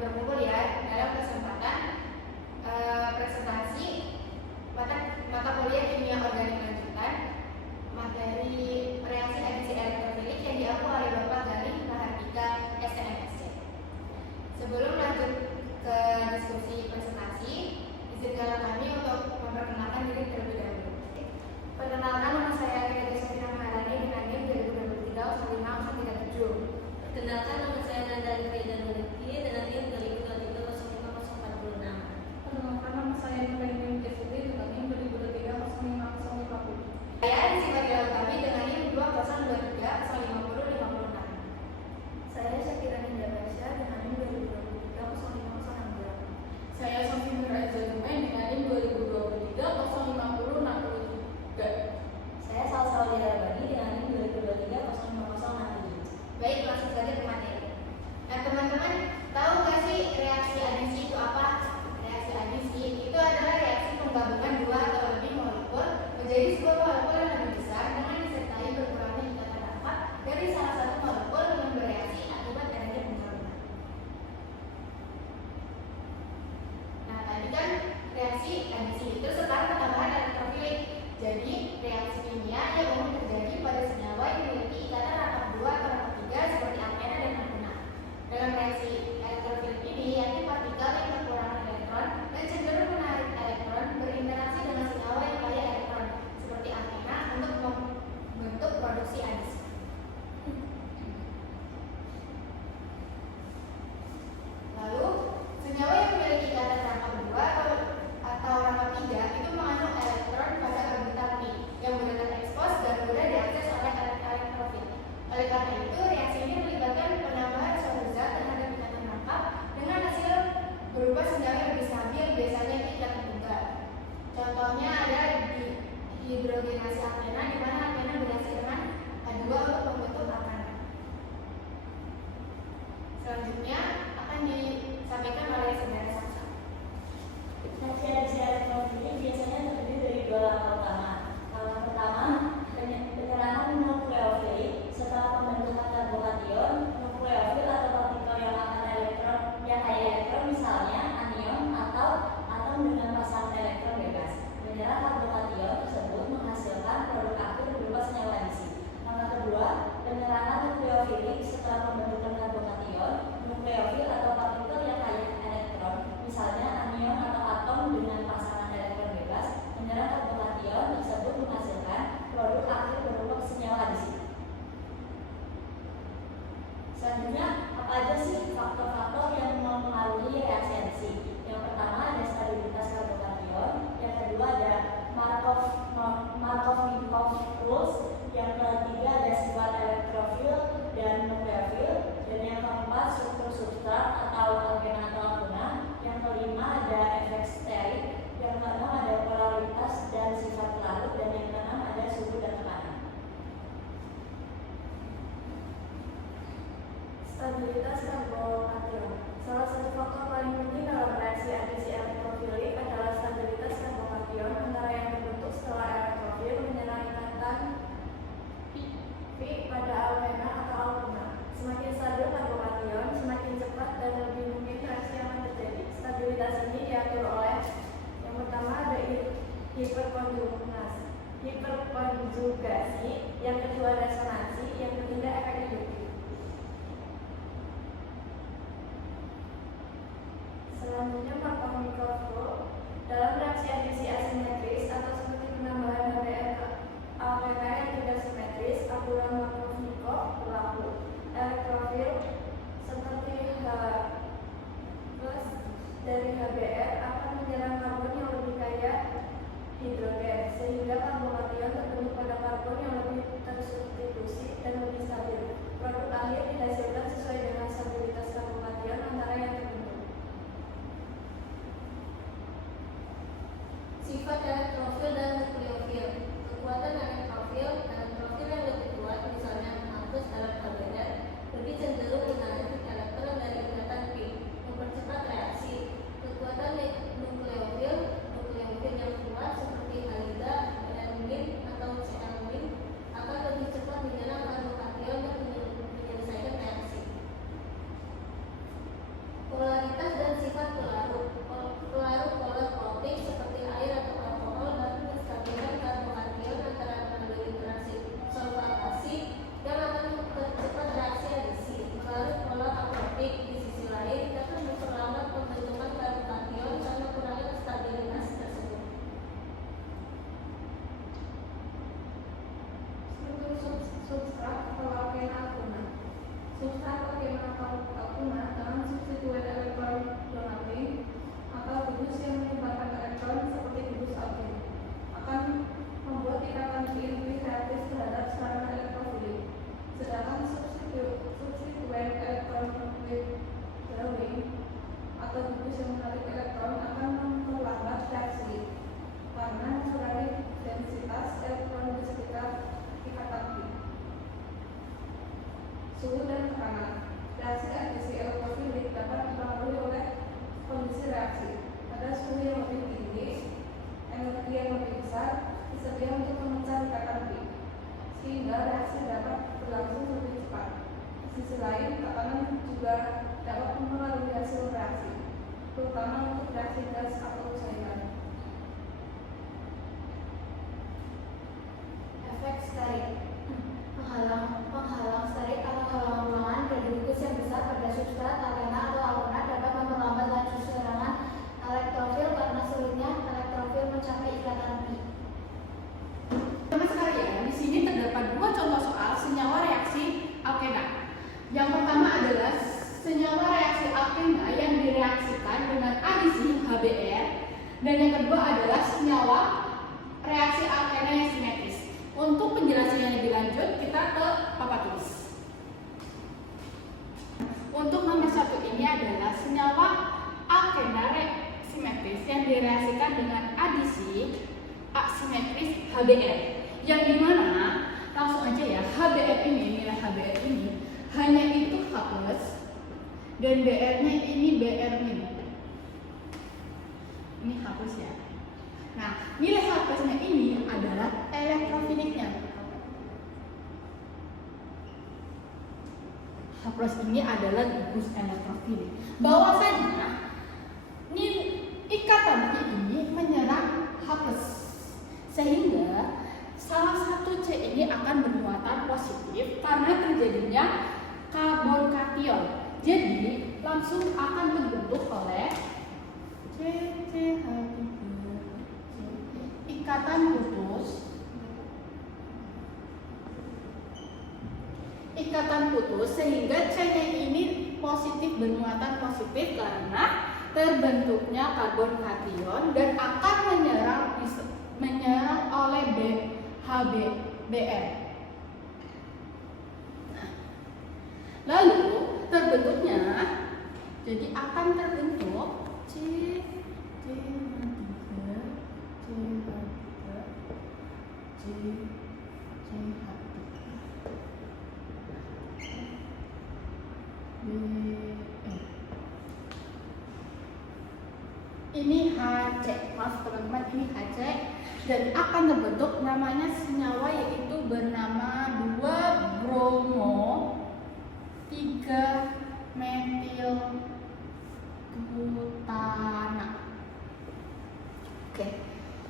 berkumpul ya dalam kesempatan presentasi mata kuliah kimia organik lanjutan materi reaksi adisi elektrofilik yang diampu oleh Bapak Galih Mahardika SNMSC. Sebelum lanjut ke diskusi presentasi, izinkanlah kami untuk memperkenalkan diri terlebih dahulu. Perkenalkan, nama saya Ria Destina Maharani dengan NIM 2023-05-37. Perkenalkan, nama saya Nanda Livia Nuriki dengan NIM 2023-05-46. Perkenalkan, nama saya Nurani Kesuri dengan NIM 2023-05-50. Saya disifati kami dengan NIM 2023-050-56. Saya Syakira Ninda Basya dengan NIM 2023-05-62. Saya Sofi Nuraja Dumai dengan NIM 2023-050-63. Saya Salsa Wirabadi dengan NIM 2023-050-67. Baik, langsung saja ke materi. Nah, teman-teman tahu nggak sih reaksi adisi itu apa? Reaksi adisi itu adalah reaksi penggabungan dua atau lebih molekul menjadi sebuah molekul yang lebih besar dengan disertai berkurangnya ikatan rapat dari salah satu molekul yang bereaksi akibat adanya penggabungan. Nah, tadi kan reaksi adisi itu setara tambahan elektrofilik. Jadi, reaksi kimia yang umum terjadi pada senyawa yang memiliki ikatan rapat 2 atau rapat 3 seperti alkena dan alkena. Dalam reaksi elektrofilik ini, yakni partikel yang kekurangan elektron dan cenderung menarik elektron berinteraksi dengan senyawa yang kaya elektron seperti alkena untuk membentuk produksi adisi. Lalu, senyawa yang memiliki ikatan rapat 2 atau rapat 3 itu mengandung elektron pada orbital pi yang mudah terekspos dan mudah diakses oleh elektrofil. Oleh karena itu, reaksi ini melibatkan penambahan suatu zat terhadap ikatan rapat dengan hasil berupa senyawa yang lebih stabil, biasanya itu ikatan tunggal. Contohnya ada di hidrogenasi alkena, di mana alkena bereaksi dengan H2 untuk membentuk alkana. Selanjutnya akan disampaikan oleh saudara Saksa. Reaksi adisi elektrofilik biasanya terdiri dari dua langkah utama. Langkah pertama, penyerangan nukleofil setelah pembentukan karbokation. Nukleofil atau partikel yang akan elektron yang kaya elektron, misalnya anion atau atom dengan pasangan elektron bebas, menyerang karbokation tersebut menghasilkan produk aktif berupa senyawa adisi. Langkah kedua, penyerangan nukleofilik setelah pembentukan karbokation. Nukleofil atau partikel yang kaya elektron, misalnya anion atau atom dengan pasangan elektron bebas, menyerang karbokation tersebut menghasilkan produk aktif berupa senyawa adisi. Selanjutnya, apa aja sih faktor-faktor yang mempengaruhi reaksi adisi? Yang pertama ada stabilitas karbokation, yang kedua ada Markov-Mikov rules, yang ketiga ada sifat elektrofil dan nukleofil, dan yang keempat struktur substrat atau alkena atau alkena, yang kelima ada efek sterik, yang keenam ada polaritas dan sifat pelarut, dan yang keenam ada suhu dan tekanan. Stabilitas karbokation. Salah satu faktor paling penting dalam reaksi adisi elektrofilik adalah stabilitas karbokation antara yang terbentuk setelah elektrofil menyerang ikatan pi pada alkena atau alkena. Semakin stabil karbokation, semakin cepat dan lebih mungkin reaksi yang akan terjadi. Stabilitas ini diatur oleh yang pertama ada hiperkonjugasi, yang kedua resonansi, yang ketiga efek induktif. Selanjutnya Markov-Mikov rule. Dalam reaksi adisi asimetris atau seperti penambahan HBr ke alkena yang tidak simetris, aturan Markov-Mikov berlaku. Elektrofil seperti H plus dari HBr akan menyerang karbon yang lebih kaya hidrogen, sehingga karbokation terbentuk pada karbon yang lebih tersubstitusi dan lebih stabil. Produk akhir dihasilkan sesuai dengan stabilitas karbokation antara yang terbentuk. Sifat elektrofil dan nukleofil. Kekuatan elektrofil yang lebih kuat, misalnya menghapus HBr, lebih cenderung menarik elektron dari ikatan pi, mempercepat reaksi. Kekuatan nukleofil yang kuat seperti halida, beraminin atau ceraminin substrat atau alkena alkuna. Substrat alkena atau alkuna dengan substituen elektron donating atau gugus yang menyebarkan elektron seperti gugus alkena akan membuat ikatan lebih reaktif terhadap serangan elektrofilik. Sedangkan substituen elektron withdrawing atau gugus yang menarik elektron akan memperlambat reaksi karena mengurangi densitas elektron di sekitar ikatan pi. Suhu dan tekanan. Reaksi adisi elektrofilik dapat dipengaruhi oleh kondisi reaksi. Pada suhu yang lebih tinggi, energi yang lebih besar disedia untuk memecah ikatan pi, sehingga reaksi dapat berlangsung lebih cepat. Di sisi lain, tekanan juga dapat mempengaruhi hasil reaksi, terutama untuk reaksi gas atau cairan. Efek starik. Penghalang starik atau halangan ruangan dari gugus yang besar pada substrat alkena atau alkuna dapat memperlambat laju serangan elektrofil karena sulitnya elektrofil mencapai ikatan pi. Teman sekalian, di sini terdapat dua contoh soal senyawa reaksi alkena. Yang pertama adalah senyawa reaksi alkena yang direaksikan dengan adisi HBr, dan yang kedua adalah senyawa reaksi alkena yang simetris. Untuk penjelasannya lebih lanjut, kita ke papan tulis. Untuk nomor 1 ini adalah senyawa alkena simetris yang direaksikan dengan adisi asimetris HBr. Yang dimana langsung aja ya, HBr ini, nilai HBr ini hanya itu H+, dan Br-nya ini Br-. Ini H+ ya. Nah, nilai H+-nya ini adalah elektrofiliknya. H+ ini adalah gugus elektrofilik. Bahwasanya ikatan pi ini menyerang H+, sehingga salah satu C ini akan bermuatan positif karena terjadinya karbon kation. Jadi langsung akan terbentuk oleh CCH3 ikatan putus sehingga C-nya ini positif bermuatan positif karena terbentuknya karbon kation dan akan menyerang oleh HBr. Lalu terbentuknya, jadi akan terbentuk ini HC, maaf teman-teman, ini HC, dan akan terbentuk namanya senyawa yaitu bernama 2-bromo 3-metil butana. Oke.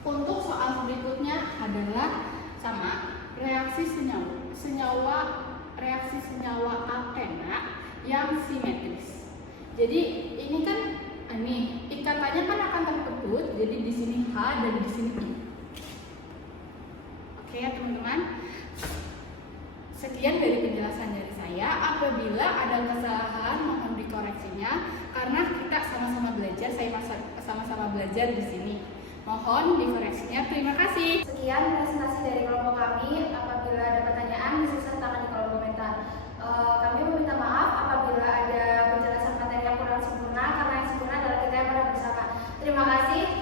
Untuk soal berikutnya adalah sama reaksi reaksi senyawa alkena yang simetris. Jadi ini kan ikatannya kan akan terputus, jadi di sini H dan di sini I. Oke ya teman-teman. Sekian dari penjelasan dari saya. Apabila ada kesalahan mohon dikoreksinya karena kita sama-sama belajar, saya sama-sama belajar di sini. Mohon dikoreksinya. Terima kasih. Sekian presentasi dari kelompok kami. Apabila ada pertanyaan bisa sertakan di kolom komentar. Kami meminta maaf apabila ada penjelasan materi yang kurang sempurna karena yang sempurna adalah kita yang pernah bersama. Terima kasih.